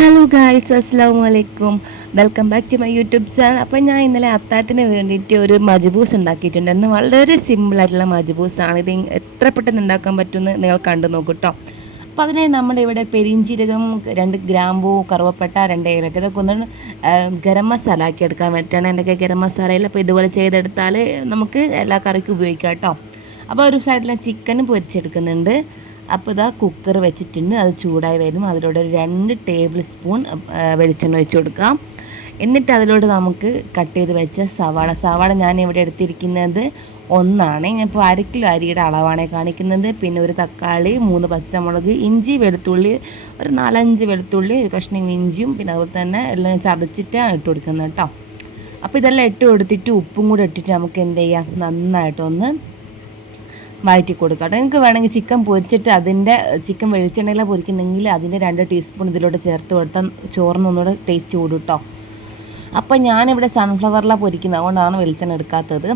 Hello guys, അസ്സലാമു അലൈക്കും. Welcome back to my YouTube channel. അപ്പോൾ ഞാൻ ഇന്നലെ അത്താഴത്തിന് വേണ്ടിയിട്ട് ഒരു മജ്ബൂസ് ഉണ്ടാക്കിയിട്ടുണ്ടായിരുന്നു. വളരെ സിമ്പിളായിട്ടുള്ള മജ്ബൂസാണ്. ഇത് എത്ര പെട്ടെന്ന് ഉണ്ടാക്കാൻ പറ്റുമെന്ന് നിങ്ങൾ കണ്ടു നോക്കൂ കേട്ടോ. അപ്പോൾ അതിനായി നമ്മളിവിടെ പെരിഞ്ചീരകം, 2 ഗ്രാമ്പൂ, കറുവപ്പട്ട, 2 ഏലക്ക ഇതൊക്കെ ഒന്ന് ഗരം മസാല ആക്കി എടുക്കാൻ വേണ്ടിയിട്ടാണ്. എൻ്റെ ഗരം മസാലയിൽ അപ്പോൾ ഇതുപോലെ ചെയ്തെടുത്താൽ നമുക്ക് എല്ലാ കറിക്കും ഉപയോഗിക്കാം കേട്ടോ. അപ്പോൾ ഒരു സൈഡിൽ ചിക്കൻ പൊരിച്ചെടുക്കുന്നുണ്ട്. അപ്പോൾ ഇതാ കുക്കർ വെച്ചിട്ടുണ്ട്, അത് ചൂടായി വരും. അതിലൂടെ ഒരു 2 ടേബിൾ സ്പൂൺ വെളിച്ചെണ്ണ ഒഴിച്ച് കൊടുക്കാം. എന്നിട്ട് അതിലോട്ട് നമുക്ക് കട്ട് ചെയ്ത് വെച്ച സവാള ഞാൻ ഇവിടെ എടുത്തിരിക്കുന്നത് 1 ഞാൻ ഇപ്പോൾ 1/2 കിലോ അരിയുടെ അളവാണ് കാണിക്കുന്നത്. പിന്നെ ഒരു തക്കാളി, 3 പച്ചമുളക്, ഇഞ്ചി, വെളുത്തുള്ളി, ഒരു 4-5 വെളുത്തുള്ളി, കഷ്ണം ഇഞ്ചിയും, പിന്നെ അതുപോലെ തന്നെ എല്ലാം ചതച്ചിട്ടാണ് ഇട്ട് കൊടുക്കുന്നത് കേട്ടോ. അപ്പോൾ ഇതെല്ലാം ഇട്ട് കൊടുത്തിട്ട് ഉപ്പും കൂടെ ഇട്ടിട്ട് നമുക്ക് എന്ത് ചെയ്യാം, നന്നായിട്ടൊന്ന് വഴറ്റി കൊടുക്കാം. നിങ്ങൾക്ക് വേണമെങ്കിൽ ചിക്കൻ പൊരിച്ചിട്ട് ചിക്കൻ വെളിച്ചെണ്ണയിലാണ് പൊരിക്കുന്നെങ്കിൽ അതിൻ്റെ 2 ടീസ്പൂൺ ഇതിലോട്ട് ചേർത്ത് കൊടുത്താൽ ചോറിന് ഒന്നുകൂടെ ടേസ്റ്റ് കൂടും കേട്ടോ. അപ്പോൾ ഞാനിവിടെ സൺഫ്ലവറിലാണ് പൊരിക്കുന്നത്, അതുകൊണ്ടാണ് വെളിച്ചെണ്ണ എടുക്കാത്തത്.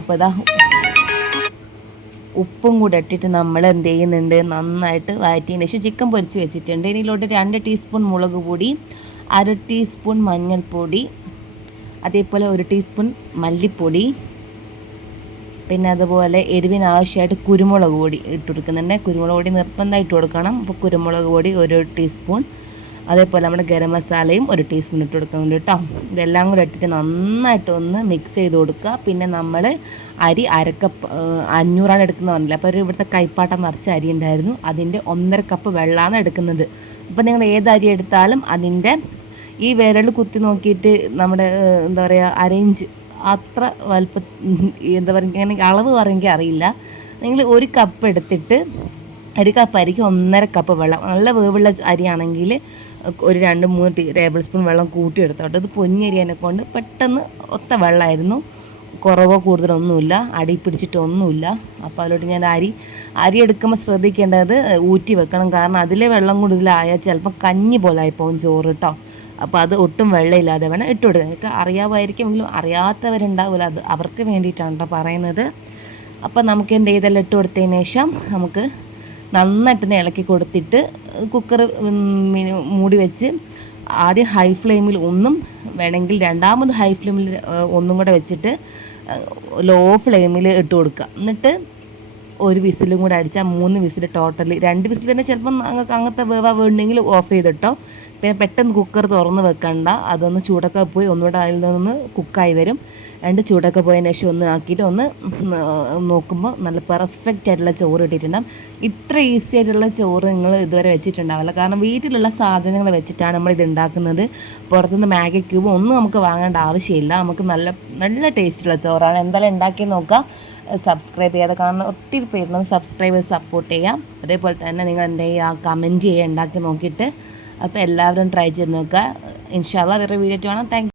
അപ്പോൾ ഇതാ ഉപ്പും കൂടെ ഇട്ടിട്ട് നമ്മൾ എന്ത് ചെയ്യുന്നുണ്ട്, നന്നായിട്ട് വഴറ്റിയതിന് ശേഷം ചിക്കൻ പൊരിച്ച് വെച്ചിട്ടുണ്ട്. ഇതിലോട്ട് 2 ടീസ്പൂൺ മുളക് പൊടി, 1/2 ടീസ്പൂൺ മഞ്ഞൾപ്പൊടി, അതേപോലെ 1 ടീസ്പൂൺ മല്ലിപ്പൊടി, പിന്നെ അതുപോലെ എരിവിന് ആവശ്യമായിട്ട് കുരുമുളക് പൊടി ഇട്ട് കൊടുക്കുന്നുണ്ട്. കുരുമുളക് പൊടി നിർബന്ധമായിട്ട് കൊടുക്കണം. അപ്പോൾ കുരുമുളക് പൊടി 1 ടീസ്പൂൺ, അതേപോലെ നമ്മുടെ ഗരം മസാലയും 1 ടീസ്പൂൺ ഇട്ട് കൊടുക്കുന്നുണ്ട് കേട്ടോ. ഇതെല്ലാം കൂടെ ഇട്ടിട്ട് നന്നായിട്ടൊന്ന് മിക്സ് ചെയ്ത് കൊടുക്കുക. പിന്നെ നമ്മൾ അരി 1/2 കപ്പ് 500 എടുക്കുന്നത് പറഞ്ഞില്ല. അപ്പോൾ ഇവിടുത്തെ കൈപ്പാട്ടം നിറച്ച അരി ഉണ്ടായിരുന്നു, അതിൻ്റെ 1.5 കപ്പ് വെള്ളമാണ് എടുക്കുന്നത്. അപ്പോൾ നിങ്ങൾ ഏത് അരി എടുത്താലും അതിൻ്റെ ഈ വിരൽ കുത്തി നോക്കിയിട്ട് നമ്മുടെ എന്താ പറയുക അരയിഞ്ച് അത്ര എന്താ പറയുക, ഇങ്ങനെ അളവ് പറയുമെങ്കിൽ അറിയില്ല. നിങ്ങൾ 1 കപ്പ് എടുത്തിട്ട് 1 കപ്പ് അരിക്ക് 1.5 കപ്പ് വെള്ളം, നല്ല വേവുള്ള അരിയാണെങ്കിൽ ഒരു 2-3 ടേബിൾ സ്പൂൺ വെള്ളം കൂട്ടിയെടുത്തോട്ടെ. ഇത് പൊന്നിയരിയെ കൊണ്ട് പെട്ടെന്ന് ഒത്ത വെള്ളമായിരുന്നു, കുറവോ കൂടുതലൊന്നുമില്ല, അടി പിടിച്ചിട്ടൊന്നുമില്ല. അപ്പോൾ അതിലോട്ട് ഞാൻ അരി എടുക്കുമ്പോൾ ശ്രദ്ധിക്കേണ്ടത് ഊറ്റി വെക്കണം. കാരണം അതിലെ വെള്ളം കൂടുതലായാൽ ചിലപ്പോൾ കഞ്ഞി പോലെ ആയിപ്പോവും ചോറ് കേട്ടോ. അപ്പോൾ അത് ഒട്ടും വെള്ളമില്ലാതെ വേണം ഇട്ട് കൊടുക്കുക. നിങ്ങൾക്ക് അറിയാമായിരിക്കുമെങ്കിലും അറിയാത്തവരുണ്ടാവില്ല, അത് അവർക്ക് വേണ്ടിയിട്ടാണ് കേട്ടോ പറയുന്നത്. അപ്പോൾ നമുക്ക് എന്ത് ചെയ്തെല്ലാം ഇട്ട് കൊടുത്തതിന് ശേഷം നമുക്ക് നന്നായിട്ട് ഇളക്കി കൊടുത്തിട്ട് കുക്കർ മൂടി വെച്ച് ആദ്യം ഹൈ ഫ്ലെയിമിൽ വേണമെങ്കിൽ രണ്ടാമത് ഹൈ ഫ്ലെയിമിൽ ഒന്നും കൂടെ വെച്ചിട്ട് ലോ ഫ്ലെയിമിൽ ഇട്ട് കൊടുക്കുക. എന്നിട്ട് 1 വിസിലും കൂടെ അടിച്ചാൽ 3 വിസിൽ ടോട്ടലി. 2 വിസിൽ തന്നെ ചിലപ്പം അങ്ങനത്തെ വേണ്ടെങ്കിൽ ഓഫ് ചെയ്തിട്ടോ. പിന്നെ പെട്ടെന്ന് കുക്കർ തുറന്ന് വെക്കണ്ട, അതൊന്ന് ചൂടൊക്കെ പോയി ഒന്നുകൂടെ അതിൽ നിന്ന് കുക്കായി വരും. 2 ചൂടൊക്കെ പോയതിന് ശേഷം ഒന്ന് ആക്കിയിട്ട് ഒന്ന് നോക്കുമ്പോൾ നല്ല പെർഫെക്റ്റ് ആയിട്ടുള്ള ചോറ് ഇട്ടിട്ടുണ്ടാകും. ഇത്ര ഈസി ആയിട്ടുള്ള ചോറ് നിങ്ങൾ ഇതുവരെ വെച്ചിട്ടുണ്ടാവില്ല. കാരണം വീട്ടിലുള്ള സാധനങ്ങൾ വെച്ചിട്ടാണ് നമ്മളിത് ഉണ്ടാക്കുന്നത്. പുറത്തുനിന്ന് മാഗി ക്യൂബ് ഒന്നും നമുക്ക് വാങ്ങേണ്ട ആവശ്യമില്ല. നമുക്ക് നല്ല ടേസ്റ്റുള്ള ചോറാണ്. എന്തായാലും ഉണ്ടാക്കി നോക്കാം. സബ്സ്ക്രൈബ് ചെയ്യാതെ കാണുന്ന ഒത്തിരി പേരുണ്ട്, സബ്സ്ക്രൈബ് ചെയ്ത് സപ്പോർട്ട് ചെയ്യാം. അതേപോലെ തന്നെ നിങ്ങൾ എന്ത് ചെയ്യുക, കമൻറ്റ് ചെയ്യുക ഉണ്ടാക്കി നോക്കിയിട്ട്. അപ്പോൾ എല്ലാവരും ട്രൈ ചെയ്ത് നോക്കുക. ഇൻഷാ അല്ലാഹ് വേറെ വീഡിയോ വേണം. താങ്ക്